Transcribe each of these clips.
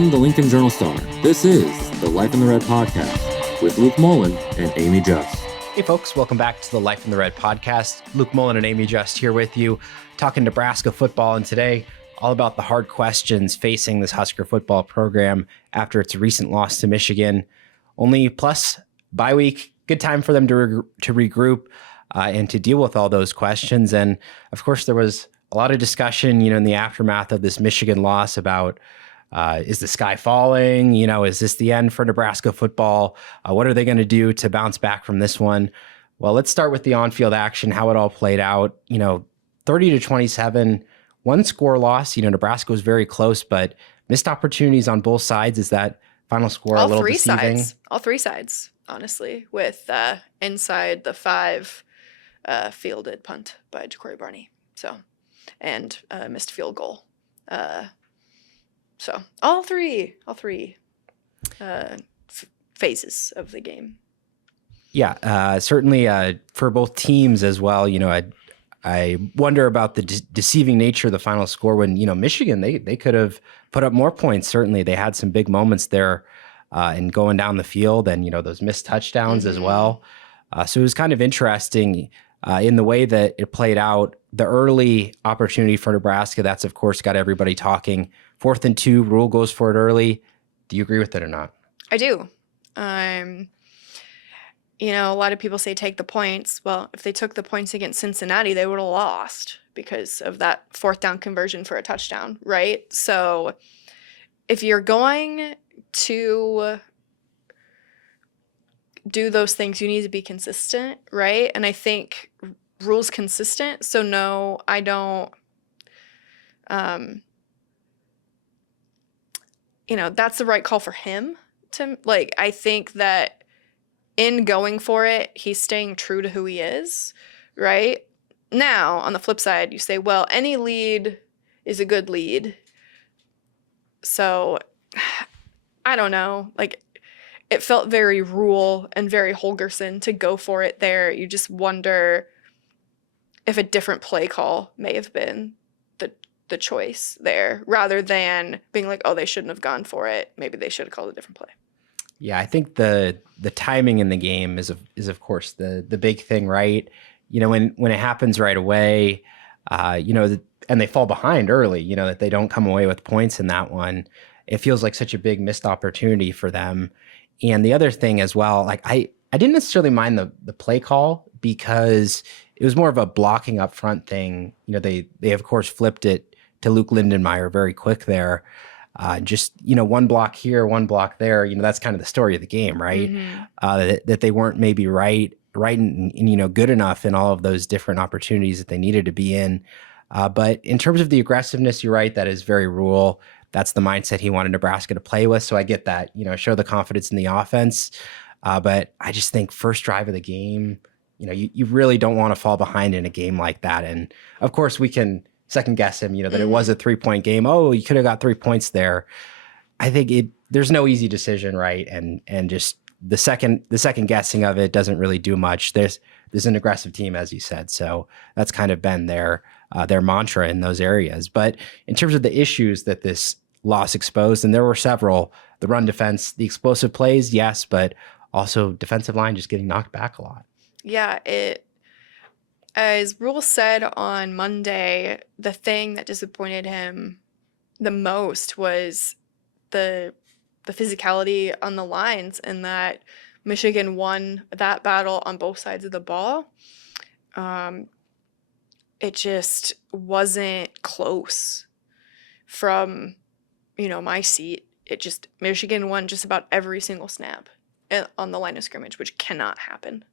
From the Lincoln Journal-Star, this is the Life in the Red podcast with Luke Mullin and Amie Just. Hey folks, welcome back to the Life in the Red podcast. Luke Mullin and Amie Just here with you, talking Nebraska football, and today all about the hard questions facing this Husker football program after its recent loss to Michigan. Only plus bye week, good time for them to regroup and to deal with all those questions. And of course, there was a lot of discussion, in the aftermath of this Michigan loss about is the sky falling? Is this the end for Nebraska football? What are they going to do to bounce back from this one? Well, let's start with the on-field action, how it all played out. 30-27, one score loss. Nebraska was very close, but missed opportunities on both sides. Is that final score a little deceiving? All three sides, honestly, with inside the 5 fielded punt by Ja'Cory Barney. And missed field goal. So all three phases of the game. Yeah, certainly for both teams as well. I wonder about the deceiving nature of the final score when, Michigan, they could have put up more points. Certainly they had some big moments there in going down the field and, those missed touchdowns as well. So it was kind of interesting in the way that it played out. The early opportunity for Nebraska, that's of course got everybody talking. 4th and 2, Rule goes for it early. Do you agree with it or not? I do. A lot of people say take the points. Well, if they took the points against Cincinnati, they would have lost because of that 4th down conversion for a touchdown, right? So if you're going to do those things, you need to be consistent, right? And I think Rule's consistent, so no, I don't. That's the right call for him to I think that in going for it, he's staying true to who he is, right? Now, on the flip side, you say, well, any lead is a good lead. So I don't know. It felt very Rule and very Holgorsen to go for it there. You just wonder if a different play call may have been the choice there, rather than being like, oh, they shouldn't have gone for it. Maybe they should have called a different play. Yeah, I think the timing in the game is of course the big thing, right? When it happens right away, and they fall behind early, that they don't come away with points in that one. It feels like such a big missed opportunity for them. And the other thing as well, I didn't necessarily mind the play call because it was more of a blocking up front thing. They of course flipped it to Luke Lindenmeyer very quick there. One block here, one block there. That's kind of the story of the game, right? Mm-hmm. That they weren't maybe right and good enough in all of those different opportunities that they needed to be in. But in terms of the aggressiveness, you're right. That is very Rule. That's the mindset he wanted Nebraska to play with. So I get that, show the confidence in the offense. But I just think first drive of the game, you really don't want to fall behind in a game like that. And of course we can second guess him, that it was a 3-point game. Oh, you could have got 3 points there. I think there's no easy decision, right? And just the second guessing of it doesn't really do much. There's an aggressive team, as you said. So that's kind of been their mantra in those areas. But in terms of the issues that this loss exposed, and there were several, the run defense, the explosive plays, yes, but also defensive line just getting knocked back a lot. Yeah, as Rule said on Monday, the thing that disappointed him the most was the physicality on the lines, and that Michigan won that battle on both sides of the ball. It just wasn't close from, my seat. Michigan won just about every single snap on the line of scrimmage, which cannot happen.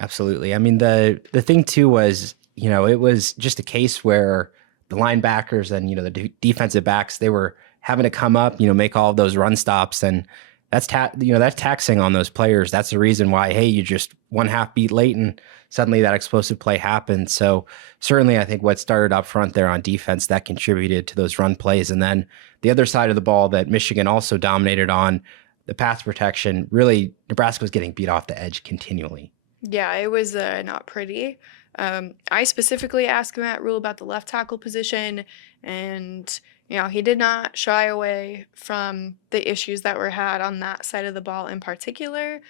Absolutely. I mean, the thing too was, it was just a case where the linebackers and, the defensive backs, they were having to come up, make all of those run stops. And that's taxing on those players. That's the reason why, hey, you just one half beat late and suddenly that explosive play happened. So certainly I think what started up front there on defense, that contributed to those run plays. And then the other side of the ball that Michigan also dominated on, the pass protection, really Nebraska was getting beat off the edge continually. Yeah, it was not pretty. I specifically asked Matt Rule about the left tackle position, and he did not shy away from the issues that were had on that side of the ball in particular.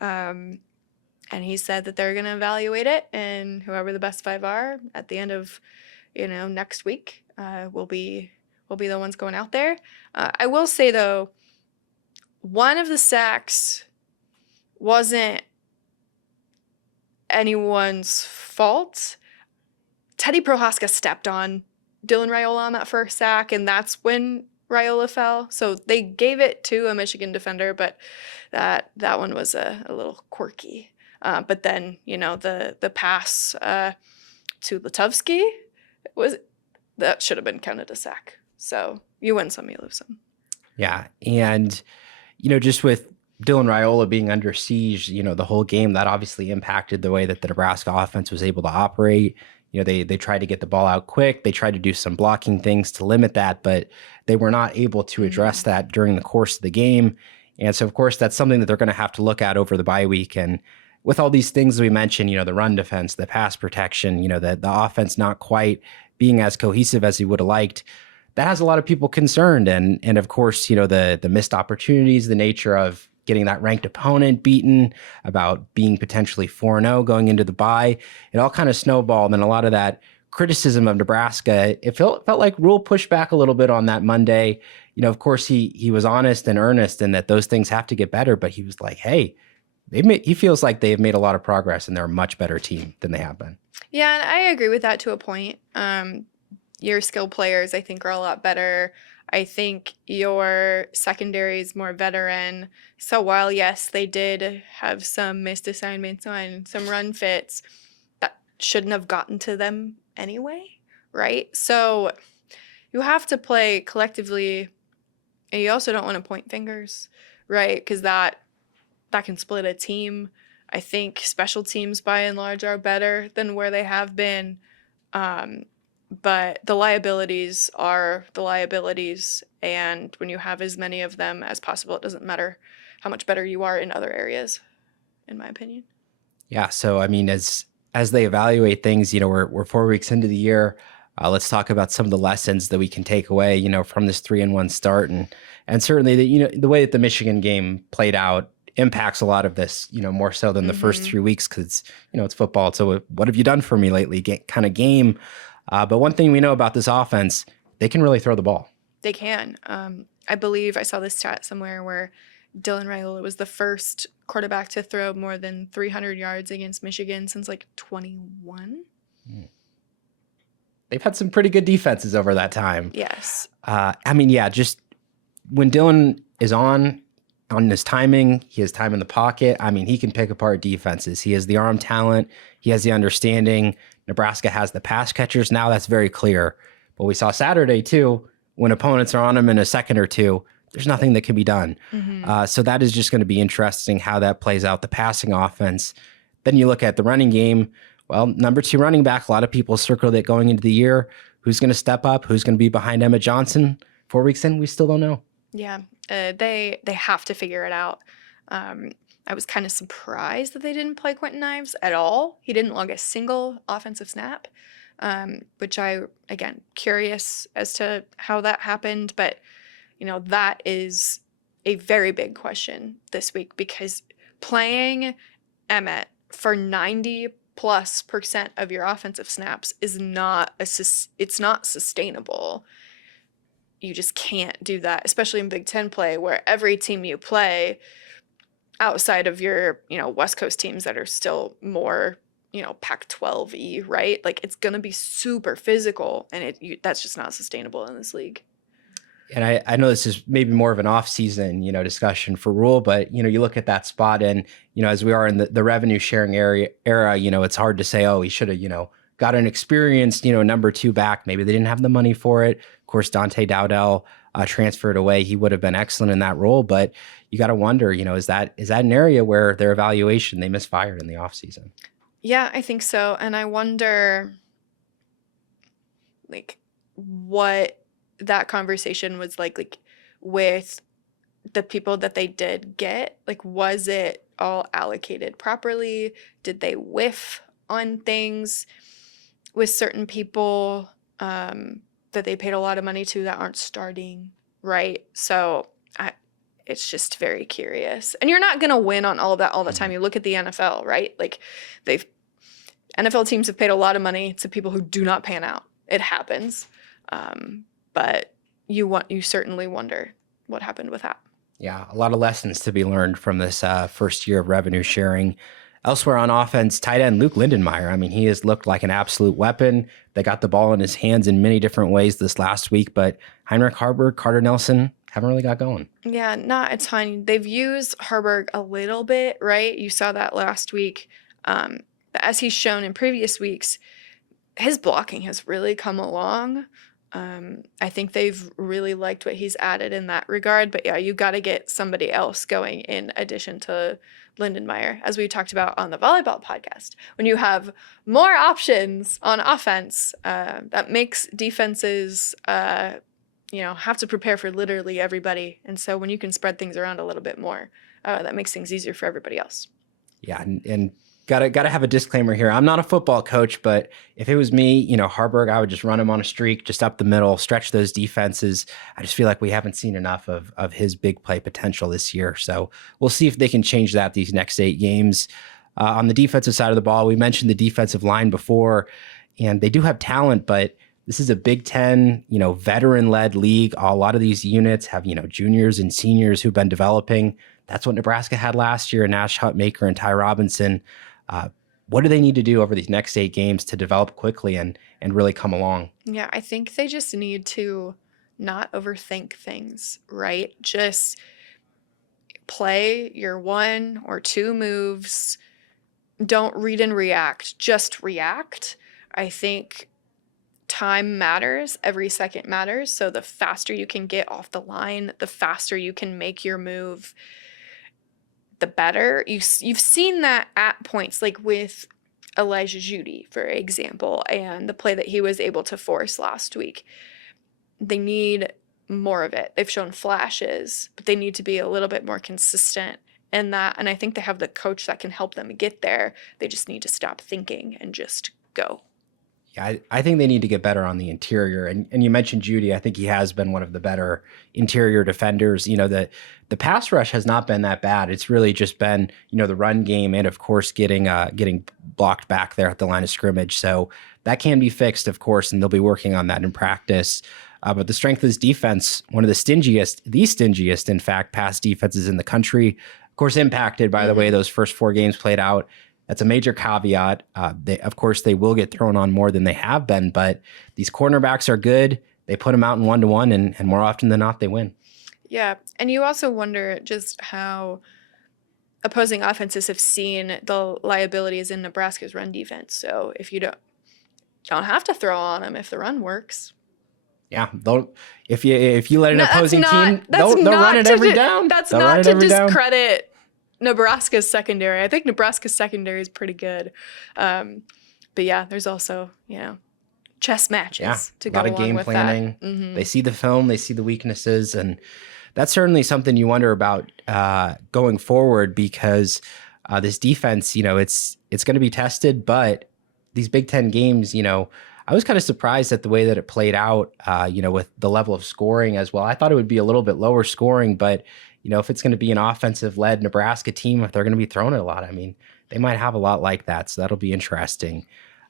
And he said that they're going to evaluate it, and whoever the best 5 are at the end of, next week will be the ones going out there. I will say, though, one of the sacks wasn't anyone's fault. Teddy Prohaska stepped on Dylan Raiola on that first sack, and that's when Raiola fell. So they gave it to a Michigan defender, but that one was a little quirky. But then, the pass to Lutovsky that should have been counted a sack. So you win some, you lose some. Yeah, and just with Dylan Raiola being under siege, the whole game, that obviously impacted the way that the Nebraska offense was able to operate. They tried to get the ball out quick. They tried to do some blocking things to limit that, but they were not able to address that during the course of the game. And so, of course, that's something that they're going to have to look at over the bye week. And with all these things we mentioned, the run defense, the pass protection, the offense not quite being as cohesive as he would have liked, that has a lot of people concerned. And of course, the missed opportunities, the nature of getting that ranked opponent beaten, about being potentially 4-0 going into the bye, it all kind of snowballed. And a lot of that criticism of Nebraska, it felt like Rule pushed back a little bit on that Monday. Of course, he was honest and earnest in that those things have to get better, but he was like, hey, he feels like they've made a lot of progress and they're a much better team than they have been. Yeah, and I agree with that to a point. Your skill players, I think, are a lot better. I think your secondary is more veteran. So while, yes, they did have some missed assignments on some run fits, that shouldn't have gotten to them anyway, right? So you have to play collectively, and you also don't want to point fingers, right? Because that can split a team. I think special teams, by and large, are better than where they have been. But the liabilities are the liabilities, and when you have as many of them as possible, it doesn't matter how much better you are in other areas, in my opinion. Yeah, so I mean, as they evaluate things, we're 4 weeks into the year. Let's talk about some of the lessons that we can take away, from this 3-1 start, and certainly the way that the Michigan game played out impacts a lot of this, more so than the first 3 weeks, because it's football. So what have you done for me lately? Kind of game. But one thing we know about this offense, they can really throw the ball. They can. I believe I saw this stat somewhere where Dylan Raiola was the first quarterback to throw more than 300 yards against Michigan since 21. They've had some pretty good defenses over that time. Yes. Just when Dylan is on his timing, he has time in the pocket. He can pick apart defenses. He has the arm talent. He has the understanding. Nebraska has the pass catchers. Now that's very clear. But we saw Saturday, too, when opponents are on him in a second or two, there's nothing that can be done. So that is just going to be interesting how that plays out, the passing offense. Then you look at the running game. Well, number 2 running back, a lot of people circled it going into the year. Who's going to step up? Who's going to be behind Emma Johnson? 4 weeks in, we still don't know. Yeah, they have to figure it out. I was kind of surprised that they didn't play Quentin Ives at all. He didn't log a single offensive snap, which again, curious as to how that happened. But, that is a very big question this week, because playing Emmett for 90+% of your offensive snaps is it's not sustainable. You just can't do that, especially in Big Ten play, where every team you play outside of your, West Coast teams that are still more, Pac-12-y, right? It's going to be super physical, and that's just not sustainable in this league. And I know this is maybe more of an off-season, discussion for Rule, but, you look at that spot and, as we are in the revenue sharing era, it's hard to say, oh, he should have, got an experienced, number 2 back. Maybe they didn't have the money for it. Of course, Dante Dowdell transferred away. He would have been excellent in that role, but you got to wonder, is that an area where their evaluation, they misfired in the offseason? Yeah, I think so. And I wonder, what that conversation was like with the people that they did get. Was it all allocated properly? Did they whiff on things with certain people? that they paid a lot of money to that aren't starting, right? So it's just very curious. And you're not going to win on all of that all the time. You look at the NFL, right? Like NFL teams have paid a lot of money to people who do not pan out. It happens. But you certainly wonder what happened with that. Yeah, a lot of lessons to be learned from this first year of revenue sharing. Elsewhere on offense, tight end Luke Lindenmeyer. I mean, he has looked like an absolute weapon. They got the ball in his hands in many different ways this last week, but Heinrich Haarberg, Carter Nelson haven't really got going. Yeah, not a ton. They've used Haarberg a little bit, right? You saw that last week. As he's shown in previous weeks, his blocking has really come along. I think they've really liked what he's added in that regard. But yeah, you got to get somebody else going in addition to Lindenmeyer, as we talked about on the volleyball podcast. When you have more options on offense, that makes defenses, have to prepare for literally everybody. And so when you can spread things around a little bit more, that makes things easier for everybody else. Yeah, and gotta have a disclaimer here. I'm not a football coach, but if it was me, Haarberg, I would just run him on a streak, just up the middle, stretch those defenses. I just feel like we haven't seen enough of his big play potential this year. So we'll see if they can change that these next 8 games. On the defensive side of the ball, we mentioned the defensive line before, and they do have talent, but this is a Big Ten, veteran-led league. A lot of these units have, juniors and seniors who've been developing. That's what Nebraska had last year, Nash Hutmaker and Ty Robinson. What do they need to do over these next 8 games to develop quickly and really come along? Yeah, I think they just need to not overthink things, right? Just play your 1 or 2 moves. Don't read and react. Just react. I think time matters. Every second matters. So the faster you can get off the line, the faster you can make your move, the better. You've seen that at points, like with Elijah Judy, for example, and the play that he was able to force last week. They need more of it. They've shown flashes, but they need to be a little bit more consistent in that. And I think they have the coach that can help them get there. They just need to stop thinking and just go. Yeah, I think they need to get better on the interior. And you mentioned Judy. I think he has been one of the better interior defenders. The pass rush has not been that bad. It's really just been, the run game and, of course, getting blocked back there at the line of scrimmage. So that can be fixed, of course, and they'll be working on that in practice. But the strength of this defense, one of the stingiest, in fact, pass defenses in the country, of course, impacted by the way those first 4 games played out. That's a major caveat. Of course, they will get thrown on more than they have been, but these cornerbacks are good. They put them out in 1-to-1, and more often than not, they win. Yeah, and you also wonder just how opposing offenses have seen the liabilities in Nebraska's run defense. So if you don't have to throw on them if the run works. Yeah, if you let an opposing team, they'll run it every down. That's not to discredit Nebraska's secondary. I think Nebraska's secondary is pretty good. But yeah, there's also, chess matches to go along with that. A lot of game planning. Mm-hmm. They see the film, they see the weaknesses, and that's certainly something you wonder about going forward because this defense, it's going to be tested, but these Big Ten games, I was kind of surprised at the way that it played out, with the level of scoring as well. I thought it would be a little bit lower scoring, but if it's going to be an offensive-led Nebraska team, if they're going to be throwing it a lot, I mean, they might have a lot like that, so that'll be interesting.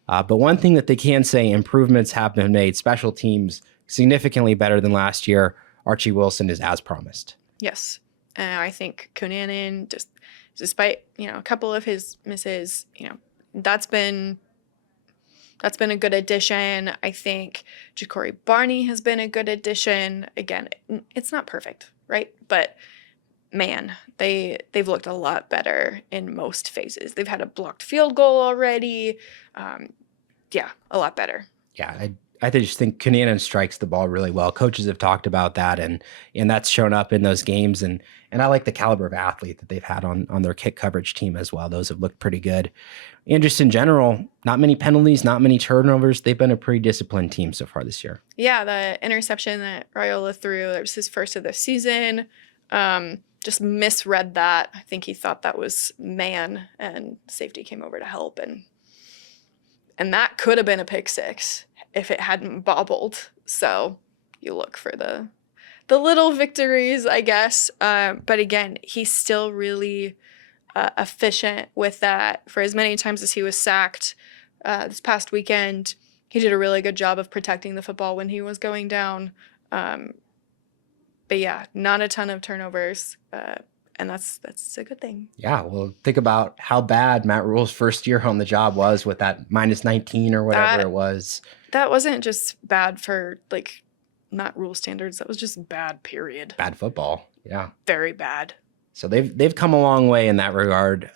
But one thing that they can say, improvements have been made. Special teams significantly better than last year. Archie Wilson is as promised. Yes. I think Cunanan, just despite, a couple of his misses, that's been a good addition. I think Ja'Cory Barney has been a good addition. Again, it's not perfect, right? But man, they've looked a lot better in most phases. They've had a blocked field goal already. A lot better. Yeah, I just think Cunanan strikes the ball really well. Coaches have talked about that, and that's shown up in those games. And I like the caliber of athlete that they've had on their kick coverage team as well. Those have looked pretty good. And just in general, not many penalties, not many turnovers. They've been a pretty disciplined team so far this year. Yeah, the interception that Raiola threw, that was his first of the season. Just misread that. I think he thought that was man, and safety came over to help, and that could have been a pick six if it hadn't bobbled. So you look for the little victories, I guess. But again, he's still really efficient with that. For as many times as he was sacked this past weekend, he did a really good job of protecting the football when he was going down. But yeah, not a ton of turnovers. And that's a good thing. Yeah, well, think about how bad Matt Rule's first year on the job was with that minus 19 or whatever it was. That wasn't just bad for like Matt Rule standards. That was just bad, period. Bad football. Yeah. Very bad. So they've come a long way in that regard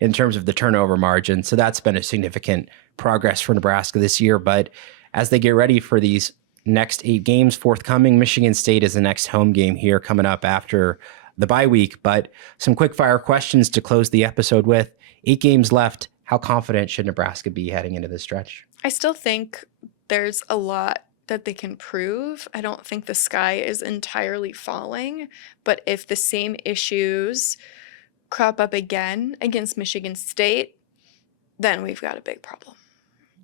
in terms of the turnover margin. So that's been a significant progress for Nebraska this year. But as they get ready for these next 8 games forthcoming, Michigan State is the next home game here coming up after the bye week. But some quick fire questions to close the episode with. 8 games left. How confident should Nebraska be heading into this stretch? I still think there's a lot that they can prove. I don't think the sky is entirely falling, but if the same issues crop up again against Michigan State, then we've got a big problem.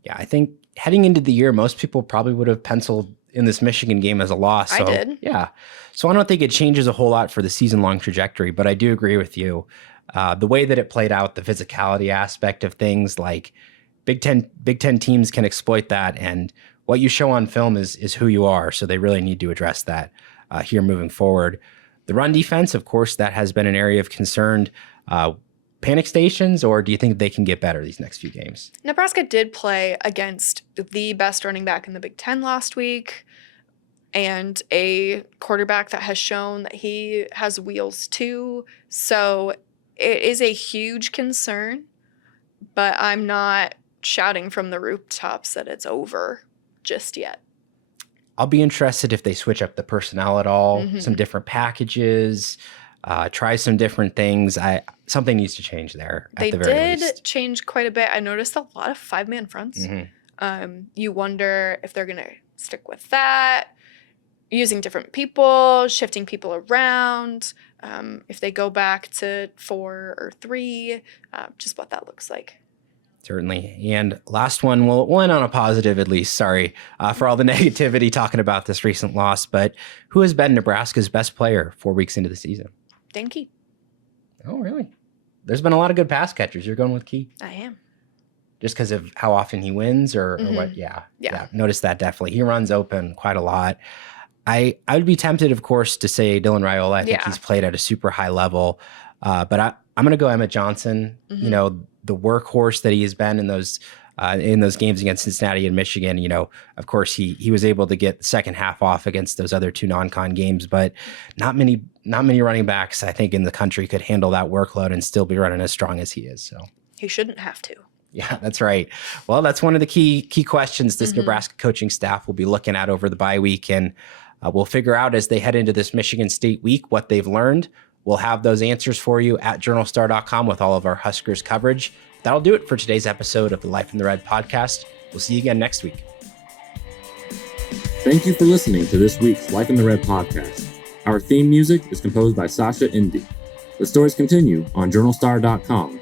Yeah, I think heading into the year, most people probably would have penciled in this Michigan game as a loss. So, I did. Yeah. So I don't think it changes a whole lot for the season-long trajectory, but I do agree with you. The way that it played out, the physicality aspect of things, like Big Ten teams can exploit that, and what you show on film is who you are. So they really need to address that here moving forward. The run defense, of course, that has been an area of concern. Panic stations, or do you think they can get better these next few games? Nebraska did play against the best running back in the Big Ten last week, and a quarterback that has shown that he has wheels too. So it is a huge concern, but I'm not shouting from the rooftops that it's over just yet. I'll be interested if they switch up the personnel at all, some different packages, try some different things. Something needs to change there. They at the very did least. change quite a bit. I noticed a lot of 5-man fronts. You wonder if they're going to stick with that, using different people, shifting people around, if they go back to 4 or 3, just what that looks like. Certainly. And last one, we'll end on a positive at least. Sorry for all the negativity talking about this recent loss, but who has been Nebraska's best player 4 weeks into the season? Dan Key. Oh, really? There's been a lot of good pass catchers. You're going with Key? I am. Just because of how often he wins or what? Yeah. Notice that definitely. He runs open quite a lot. I would be tempted, of course, to say Dylan Raiola. I think he's played at a super high level. But I'm going to go Emmett Johnson. You know, the workhorse that he has been in those games against Cincinnati and Michigan. You know, of course, he was able to get the second half off against those other 2 non-con games, but not many running backs, I think, in the country could handle that workload and still be running as strong as he is. So he shouldn't have to. Yeah, that's right. Well, that's one of the key questions this Nebraska coaching staff will be looking at over the bye week, and we'll figure out as they head into this Michigan State week what they've learned. We'll have those answers for you at journalstar.com with all of our Huskers coverage. That'll do it for today's episode of the Life in the Red podcast. We'll see you again next week. Thank you for listening to this week's Life in the Red podcast. Our theme music is composed by Sasha Indy. The stories continue on journalstar.com